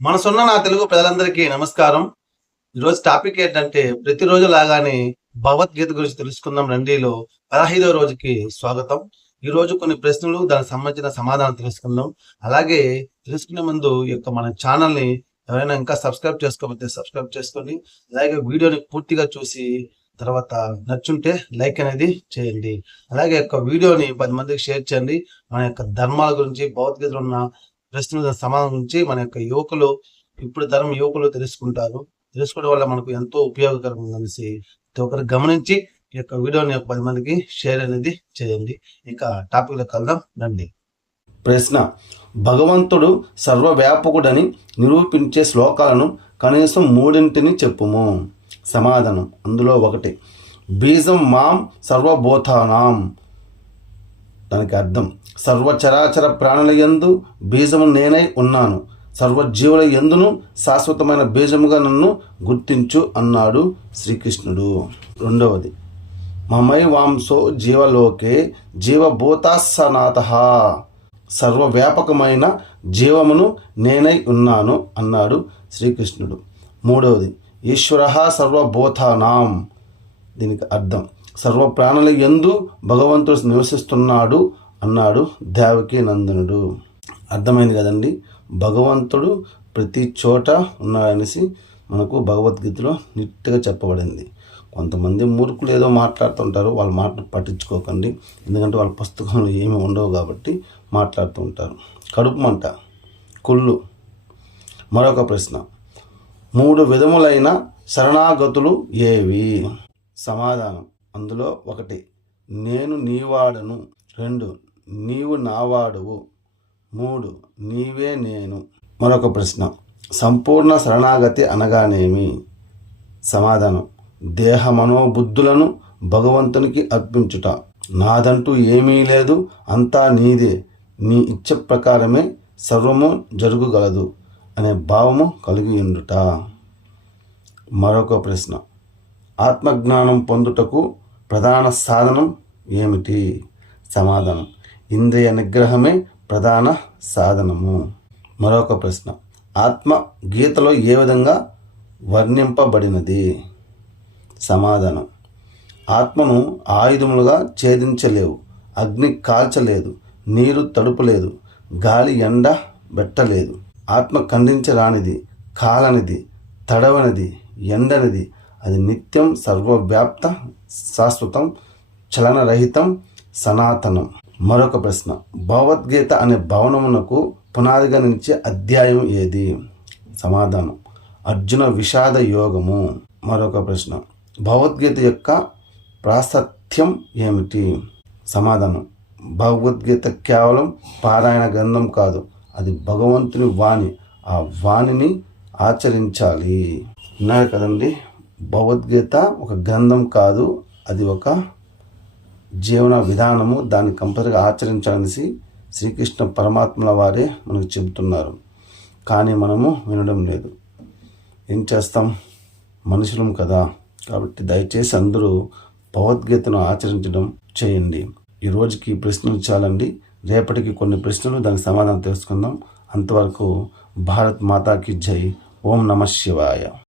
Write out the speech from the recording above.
మనసున్న నా తెలుగు ప్రజలందరికీ నమస్కారం. ఈరోజు టాపిక్ ఏంటంటే ప్రతిరోజు లాగానే భగవద్గీత గురించి తెలుసుకుందాం రండిలో పదహైదవ రోజుకి స్వాగతం. ఈ రోజు కొన్ని ప్రశ్నలు దానికి సంబంధించిన సమాధానం తెలుసుకుందాం. అలాగే తెలుసుకునే ముందు ఈ యొక్క మన ఛానల్ని ఎవరైనా ఇంకా సబ్స్క్రైబ్ చేసుకోకపోతే సబ్స్క్రైబ్ చేసుకోండి అలాగే వీడియోని పూర్తిగా చూసి తర్వాత నచ్చుంటే లైక్ అనేది చేయండి. అలాగే యొక్క వీడియోని పది మందికి షేర్ చేయండి. మన యొక్క ధర్మాల గురించి భగవద్గీతలో ఉన్న ప్రశ్నల సమాధానం గురించి మన యొక్క యువకులు ఇప్పుడు తరం యువకులు తెలుసుకుంటారు. తెలుసుకోవడం వల్ల మనకు ఎంతో ఉపయోగకరంగా అనేసి ప్రతి ఒక్కరు గమనించి ఈ యొక్క వీడియోని ఒక పది మందికి షేర్ అనేది చేయండి. ఇక టాపిక్లో కలుద్దాం. రండి. ప్రశ్న. భగవంతుడు సర్వవ్యాపకుడని నిరూపించే శ్లోకాలను కనీసం మూడింటిని చెప్పుము. సమాధానం అందులో ఒకటి. బీజం మాం సర్వభూతానాం దానికి అర్థం. సర్వచరాచర ప్రాణుల యందు బీజము నేనై ఉన్నాను. సర్వజీవుల ఎందును శాశ్వతమైన బీజముగా నన్ను గుర్తించు అన్నాడు శ్రీకృష్ణుడు. రెండవది మమై వాంసో జీవలోకే జీవభూతాసనాథ సర్వవ్యాపకమైన జీవమును నేనై ఉన్నాను అన్నాడు శ్రీకృష్ణుడు. మూడవది ఈశ్వర సర్వభూతానాం. దీనికి అర్థం సర్వ ప్రాణుల ఎందు భగవంతుడు నివసిస్తున్నాడు అన్నాడు దేవకి నందనుడు. అర్థమైంది కదండి? భగవంతుడు ప్రతి చోట ఉన్నాడనేసి మనకు భగవద్గీతలో నిట్టుగా చెప్పబడింది. కొంతమంది మూర్ఖులు ఏదో మాట్లాడుతుంటారు వాళ్ళ మాటలు పట్టించుకోకండి. ఎందుకంటే వాళ్ళ పుస్తకంలో ఏమీ ఉండవు కాబట్టి మాట్లాడుతూ ఉంటారు. కడుపు మంట కుళ్ళు. మరొక ప్రశ్న. మూడు విధములైన శరణాగతులు ఏవి? సమాధానం. అందులో ఒకటి నేను నీవాడను. రెండు నీవు నావాడువు. మూడు నీవే నేను. మరొక ప్రశ్న సంపూర్ణ శరణాగతి అనగానేమి? సమాధానం దేహ మనోబుద్ధులను భగవంతునికి అర్పించుట. నాదంటూ ఏమీ లేదు అంతా నీదే. నీ ఇచ్చ ప్రకారమే సర్వము జరుగుగలదు అనే భావము కలిగి ఉండుట. మరొక ప్రశ్న ఆత్మజ్ఞానం పొందుటకు ప్రధాన సాధనం ఏమిటి? సమాధానం. ఇంద్రియ నిగ్రహమే ప్రధాన సాధనము. మరొక ప్రశ్న. ఆత్మ గీతలో ఏ విధంగా వర్ణింపబడినది? సమాధానం. ఆత్మను ఆయుధములుగా ఛేదించలేవు. అగ్ని కాల్చలేదు. నీరు తడుపలేదు. గాలి ఎండ పెట్టలేదు. ఆత్మ ఖండించరానిది కాలనిది తడవనిది ఎండనిది అది నిత్యం సర్వవ్యాప్త శాశ్వతం చలనరహితం సనాతనం. మరొక ప్రశ్న. భగవద్గీత అనే భవనమునకు పునాదిగా నిలిచే అధ్యాయం ఏది? సమాధానం. అర్జున విషాద యోగము. మరొక ప్రశ్న. భగవద్గీత యొక్క ప్రాసత్యం ఏమిటి? సమాధానం. భగవద్గీత కేవలం పారాయణ గ్రంథం కాదు. అది భగవంతుని వాణి. ఆ వాణిని ఆచరించాలి. విన్నారు కదండి? భగవద్గీత ఒక గ్రంథం కాదు అది ఒక జీవన విధానము. దాన్ని కంపల్సరిగా ఆచరించాలని శ్రీకృష్ణ పరమాత్మల వారే మనకు చెబుతున్నారు. కానీ మనము వినడం లేదు. ఏం చేస్తాం? మనుషులం కదా. కాబట్టి దయచేసి అందరూ భగవద్గీతను ఆచరించడం చేయండి. ఈ రోజుకి ప్రశ్నలు చాలండి. రేపటికి కొన్ని ప్రశ్నలు దానికి సమాధానం తెలుసుకుందాం. అంతవరకు భారత్ మాతాకి జై. ఓం నమ శివాయ.